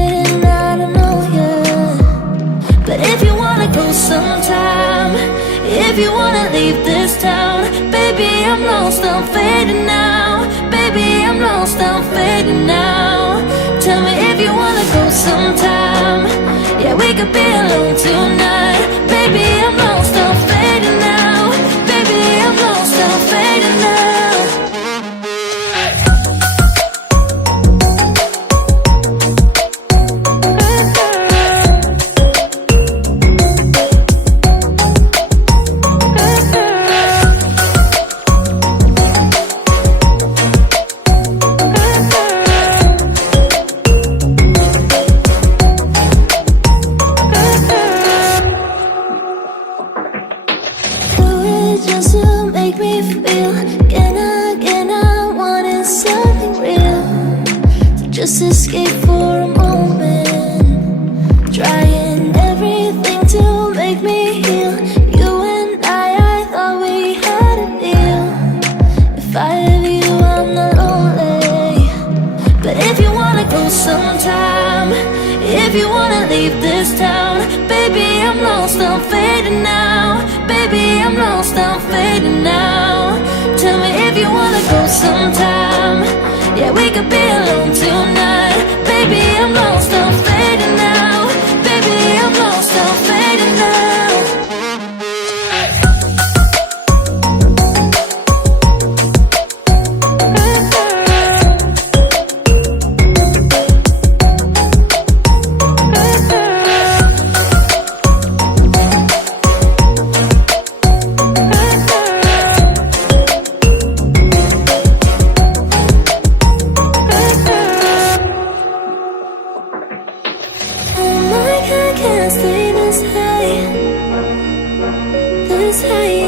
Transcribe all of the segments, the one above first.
and I don't know ya. But if you wanna go sometime, if you wanna leave this town, baby, I'm lost, I'm fading now. Baby, I'm lost, I'm fading now. Tell me if you wanna go sometime. Yeah, we could be alone tonight. Baby, I'm lost, I'm fading now. Baby, I'm lost, I'm fading now. Just to make me feel, can I wanted something real. So just escape for a moment, trying everything to make me heal. You and I thought we had a deal. If I have you, I'm not lonely. But if you wanna go sometime, if you wanna leave this town, baby, I'm lost, I'm fading now. Baby, I'm lost, I'm fading now. Tell me if you wanna go sometime. Yeah, we could be alone tonight. Baby, I'm lost, I'm fading now. Baby, I'm lost, I'm fading now. Can't stay this high,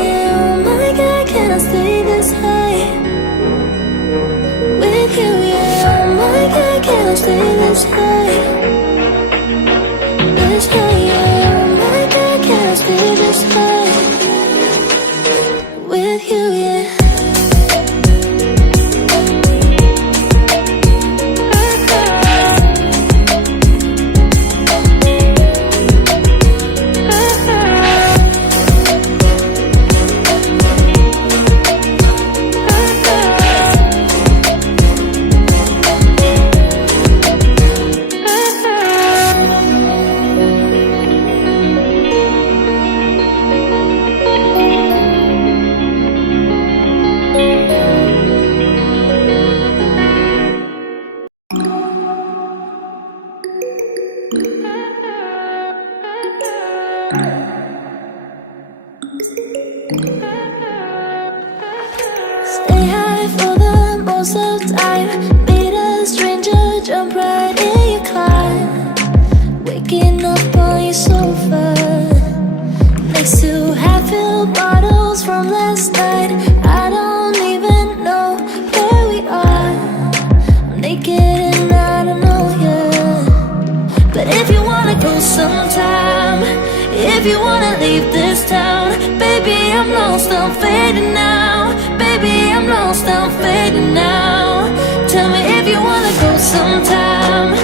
yeah. Oh my God, can I stay this high with you, yeah. Oh my God, can I stay this high, yeah. Oh my God, can I stay this high with you, yeah. Stay high for the most of the time. Meet a stranger, jump right in your car. Waking up on your sofa next to half-filled bottles from last night. I don't even know where we are. I'm naked and I don't know ya. But if you wanna go sometime, if you wanna leave this town, baby, I'm lost, I'm fading now. Baby, I'm lost, I'm fading now. Tell me if you wanna go sometime.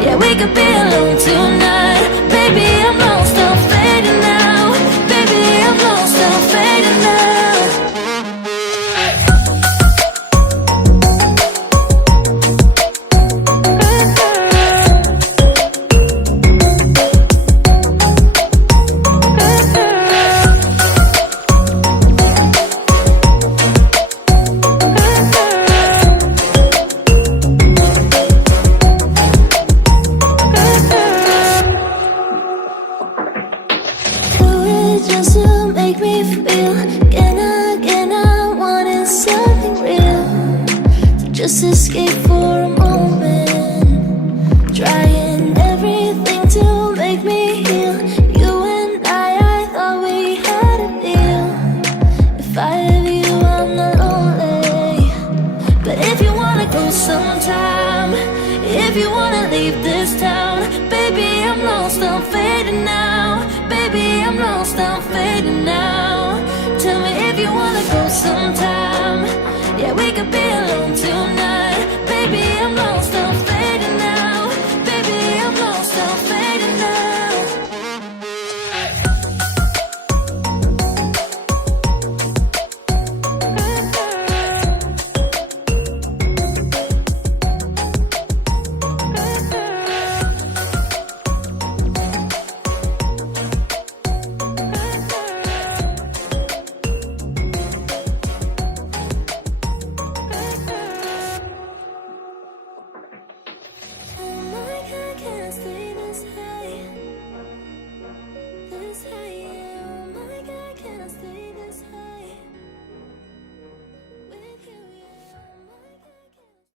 Yeah, we could be alone tonight. Baby, I'm lost, I'm fading now. Baby, I'm lost, I'm fading now. Just to make me feel, can I wanted something real. So just escape for a moment, trying everything to make me heal. You and I thought we had a deal. If I have you, I'm not lonely. But if you wanna go sometime, if you wanna leave this town, baby, I'm lost, I'm fading now. Baby, I'm lost, I'm fading now. Tell me if you wanna go sometime. Yeah, we could be alone tonight. Baby, I'm